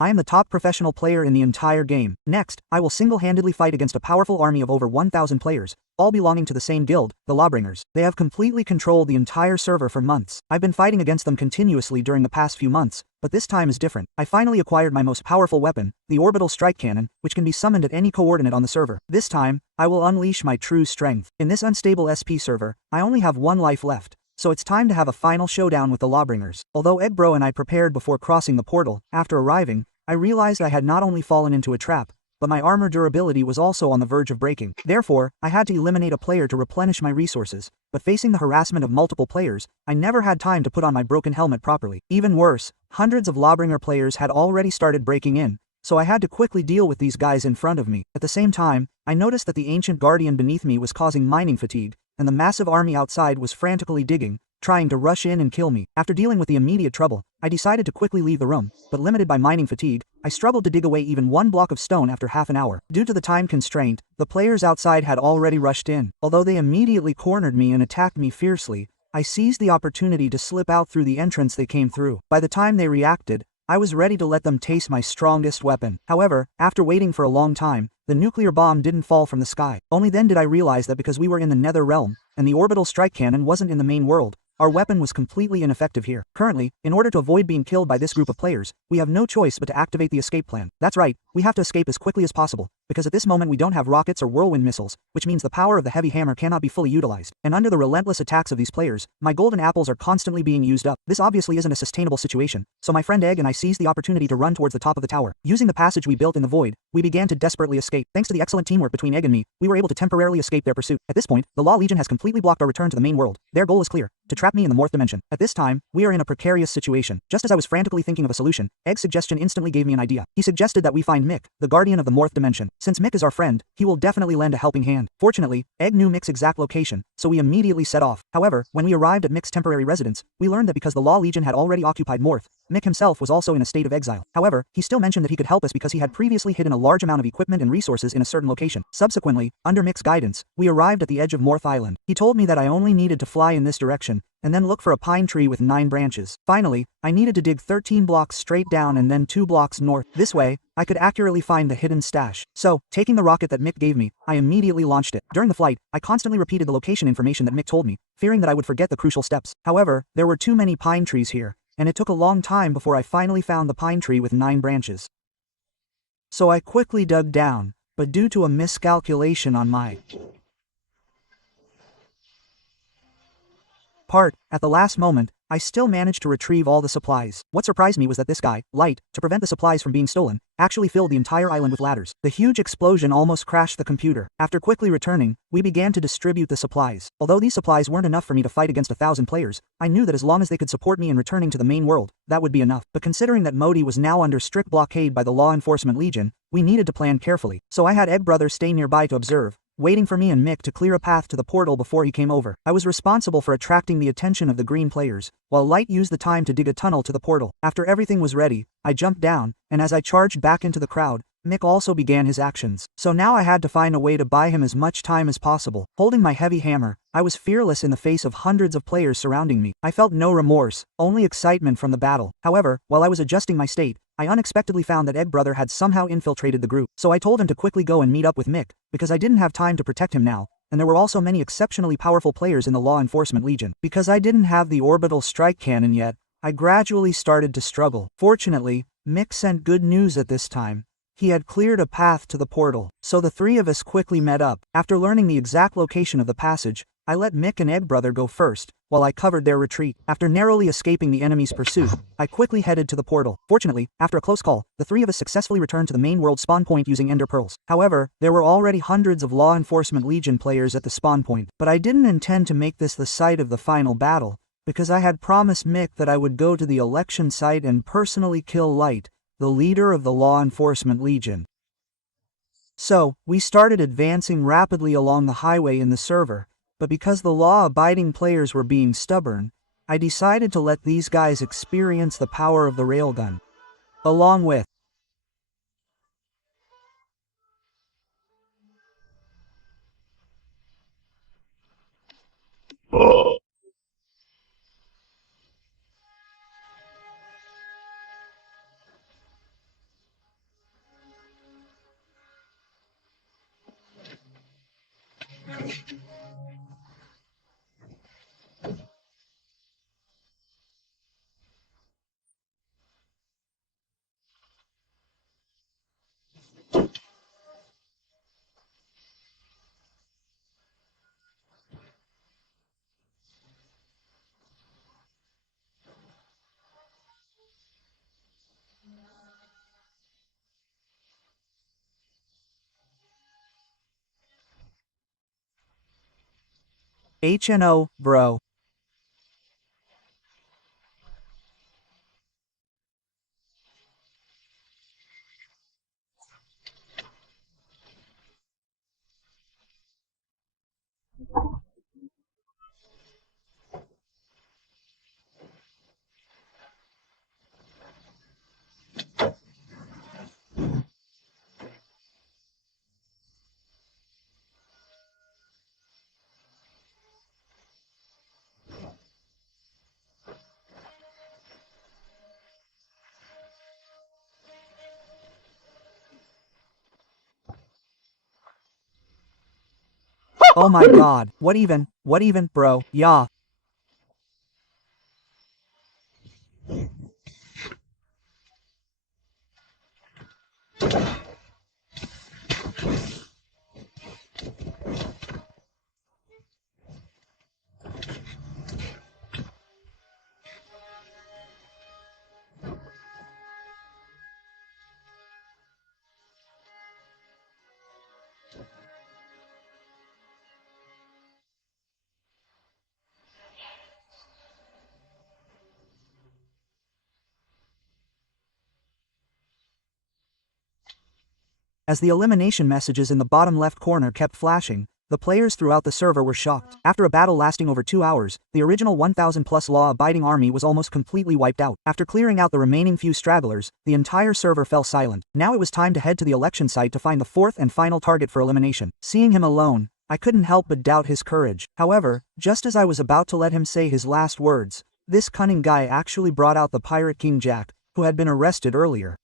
I am the top professional player in the entire game. Next, I will single-handedly fight against a powerful army of over 1,000 players, all belonging to the same guild, the Lawbringers. They have completely controlled the entire server for months. I've been fighting against them continuously during the past few months, but this time is different. I finally acquired my most powerful weapon, the orbital strike cannon, which can be summoned at any coordinate on the server. This time, I will unleash my true strength. In this unstable SP server, I only have one life left, so it's time to have a final showdown with the Lawbringers. Although Eggbro and I prepared before crossing the portal, after arriving, I realized I had not only fallen into a trap, but my armor durability was also on the verge of breaking. Therefore, I had to eliminate a player to replenish my resources, but facing the harassment of multiple players, I never had time to put on my broken helmet properly. Even worse, hundreds of Lawbringer players had already started breaking in, so I had to quickly deal with these guys in front of me. At the same time, I noticed that the ancient guardian beneath me was causing mining fatigue, and the massive army outside was frantically digging, trying to rush in and kill me. After dealing with the immediate trouble, I decided to quickly leave the room, but limited by mining fatigue, I struggled to dig away even one block of stone after half an hour. Due to the time constraint, the players outside had already rushed in. Although they immediately cornered me and attacked me fiercely, I seized the opportunity to slip out through the entrance they came through. By the time they reacted, I was ready to let them taste my strongest weapon. However, after waiting for a long time, the nuclear bomb didn't fall from the sky. Only then did I realize that because we were in the Nether Realm, and the orbital strike cannon wasn't in the main world, our weapon was completely ineffective here. Currently, in order to avoid being killed by this group of players, we have no choice but to activate the escape plan. That's right, we have to escape as quickly as possible, because at this moment we don't have rockets or whirlwind missiles, which means the power of the heavy hammer cannot be fully utilized. And under the relentless attacks of these players, my golden apples are constantly being used up. This obviously isn't a sustainable situation, so my friend Egg and I seized the opportunity to run towards the top of the tower. Using the passage we built in the void, we began to desperately escape. Thanks to the excellent teamwork between Egg and me, we were able to temporarily escape their pursuit. At this point, the Law Legion has completely blocked our return to the main world. Their goal is clear: to trap me in the Morph dimension. At this time, we are in a precarious situation. Just as I was frantically thinking of a solution, Egg's suggestion instantly gave me an idea. He suggested that we find Mick, the guardian of the Morph dimension. Since Mick is our friend, he will definitely lend a helping hand. Fortunately, Egg knew Mick's exact location, so we immediately set off. However, when we arrived at Mick's temporary residence, we learned that because the Law Legion had already occupied Morph, Mick himself was also in a state of exile. However, he still mentioned that he could help us because he had previously hidden a large amount of equipment and resources in a certain location. Subsequently, under Mick's guidance, we arrived at the edge of Morph Island. He told me that I only needed to fly in this direction, and then look for a pine tree with 9 branches. Finally, I needed to dig 13 blocks straight down and then 2 blocks north. This way, I could accurately find the hidden stash. So, taking the rocket that Mick gave me, I immediately launched it. During the flight, I constantly repeated the location information that Mick told me, fearing that I would forget the crucial steps. However, there were too many pine trees here, and it took a long time before I finally found the pine tree with 9 branches. So I quickly dug down, but due to a miscalculation on my part, at the last moment, I still managed to retrieve all the supplies. What surprised me was that this guy, Light, to prevent the supplies from being stolen, actually filled the entire island with ladders. The huge explosion almost crashed the computer. After quickly returning, we began to distribute the supplies. Although these supplies weren't enough for me to fight against 1,000 players, I knew that as long as they could support me in returning to the main world, that would be enough. But considering that Modi was now under strict blockade by the Law Enforcement Legion, we needed to plan carefully. So I had Egg Brother stay nearby to observe, waiting for me and Mick to clear a path to the portal before he came over. I was responsible for attracting the attention of the green players, while Light used the time to dig a tunnel to the portal. After everything was ready, I jumped down, and as I charged back into the crowd, Mick also began his actions. So now I had to find a way to buy him as much time as possible. Holding my heavy hammer, I was fearless in the face of hundreds of players surrounding me. I felt no remorse, only excitement from the battle. However, while I was adjusting my state, I unexpectedly found that Egg Brother had somehow infiltrated the group. So I told him to quickly go and meet up with Mick, because I didn't have time to protect him now, and there were also many exceptionally powerful players in the Law Enforcement Legion. Because I didn't have the orbital strike cannon yet, I gradually started to struggle. Fortunately, Mick sent good news at this time. He had cleared a path to the portal, so the 3 of us quickly met up. After learning the exact location of the passage, I let Mick and Egg Brother go first, while I covered their retreat. After narrowly escaping the enemy's pursuit, I quickly headed to the portal. Fortunately, after a close call, the 3 of us successfully returned to the main world spawn point using Ender Pearls. However, there were already hundreds of Law Enforcement Legion players at the spawn point. But I didn't intend to make this the site of the final battle, because I had promised Mick that I would go to the election site and personally kill Light, the leader of the Law Enforcement Legion. So, we started advancing rapidly along the highway in the server, but because the law-abiding players were being stubborn, I decided to let these guys experience the power of the railgun. Along with HNO, bro. Oh my god, what even, bro, yeah. As the elimination messages in the bottom left corner kept flashing, the players throughout the server were shocked. After a battle lasting over 2 hours, the original 1,000+ law-abiding army was almost completely wiped out. After clearing out the remaining few stragglers, the entire server fell silent. Now it was time to head to the election site to find the fourth and final target for elimination. Seeing him alone, I couldn't help but doubt his courage. However, just as I was about to let him say his last words, this cunning guy actually brought out the Pirate King Jack, who had been arrested earlier.